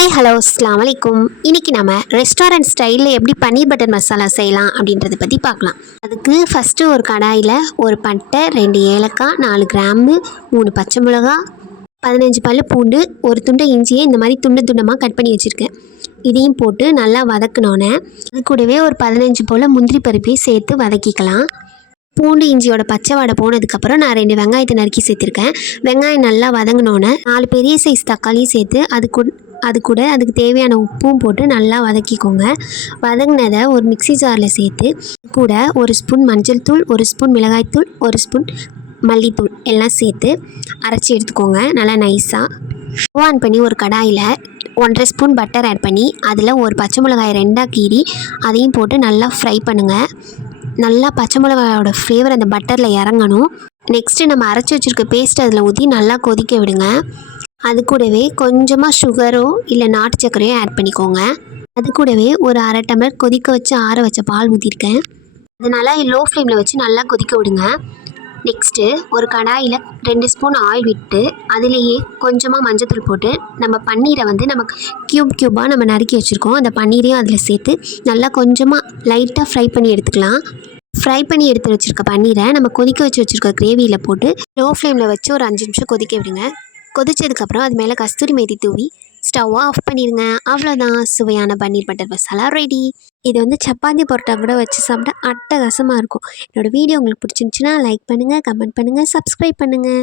Hi hello அஸ்ஸலாமு அலைக்கும். இன்றைக்கி நம்ம ரெஸ்டாரண்ட் ஸ்டைலில் எப்படி பன்னீர் பட்டர் மசாலா செய்யலாம் அப்படின்றத பற்றி பார்க்கலாம். அதுக்கு ஃபஸ்ட்டு ஒரு கடாயில் ஒரு பட்டை, 2 ஏலக்காய், 4 கிராம்பு, 3 பச்சை மிளகா, 15 பல் பூண்டு, ஒரு துண்டை இஞ்சியை இந்த மாதிரி துண்டமாக கட் பண்ணி வச்சுருக்கேன். இதையும் போட்டு நல்லா வதக்கினோன்னே அது கூடவே ஒரு 15 போல் முந்திரி பருப்பையும் சேர்த்து வதக்கிக்கலாம். பூண்டு இஞ்சியோட பச்சை வாடை போனதுக்கப்புறம் நான் 2 வெங்காயத்தை நறுக்கி சேர்த்துருக்கேன். வெங்காயம் நல்லா வதங்கினோன்னே 4 பெரிய சைஸ் தக்காளியும் சேர்த்து அதுக்கு தேவையான உப்பும் போட்டு நல்லா வதக்கிக்கோங்க. வதங்கினதை ஒரு மிக்ஸி ஜாரில் சேர்த்து கூட 1 ஸ்பூன் மஞ்சள் தூள், 1 ஸ்பூன் மிளகாய்த்தூள், 1 ஸ்பூன் மல்லித்தூள் எல்லாம் சேர்த்து அரைச்சி எடுத்துக்கோங்க நல்லா நைஸாக. ஸ்டவ் ஆன் பண்ணி ஒரு கடாயில் 1.5 ஸ்பூன் பட்டர் ஆட் பண்ணி அதில் ஒரு பச்சை மிளகாயை 2ஆக கீறி அதையும் போட்டு நல்லா ஃப்ரை பண்ணுங்கள். நல்லா பச்சை மிளகாயோட ஃப்ளேவர் அந்த பட்டரில் இறங்கணும். நெக்ஸ்ட்டு நம்ம அரைச்சி வச்சுருக்க பேஸ்ட் அதில் ஊற்றி நல்லா கொதிக்க விடுங்க. அது கூடவே கொஞ்சமாக சுகரோ இல்லை நாட்டு சர்க்கரையோ ஆட் பண்ணிக்கோங்க. அது கூடவே ஒரு 1/2 டம்ளர் கொதிக்க வச்சு ஆற வச்ச பால் ஊற்றிருக்கேன். அதனால் லோ ஃப்ளேமில் வச்சு நல்லா கொதிக்க விடுங்க. நெக்ஸ்ட்டு ஒரு கடாயில் 2 ஸ்பூன் ஆயில் விட்டு அதிலேயே கொஞ்சமாக மஞ்சத்தூள் போட்டு நம்ம பன்னீரை நம்ம க்யூபாக நம்ம நறுக்கி வச்சுருக்கோம். அந்த பன்னீரையும் அதில் சேர்த்து நல்லா கொஞ்சமாக லைட்டாக ஃப்ரை பண்ணி எடுத்துக்கலாம். ஃப்ரை பண்ணி எடுத்து வச்சுருக்க பன்னீரை நம்ம கொதிக்க வச்சுருக்க கிரேவியில் போட்டு லோ ஃப்ளேமில் வச்சு ஒரு 5 நிமிஷம் கொதிக்க விடுங்க. கொதிச்சதுக்கப்புறம் அது மேலே கஸ்தூரி மேத்தி தூவி ஸ்டவ்வை ஆஃப் பண்ணிடுங்க. அவ்வளோதான், சுவையான பன்னீர் பட்டர் மசாலா ரெடி. இது சப்பாத்தி பரோட்டா கூட வச்சு சாப்பிட்டா அட்டகாசமாக இருக்கும். என்னோடய வீடியோ உங்களுக்கு பிடிச்சிருந்துச்சின்னா லைக் பண்ணுங்கள், கமெண்ட் பண்ணுங்கள், சப்ஸ்கிரைப் பண்ணுங்கள்.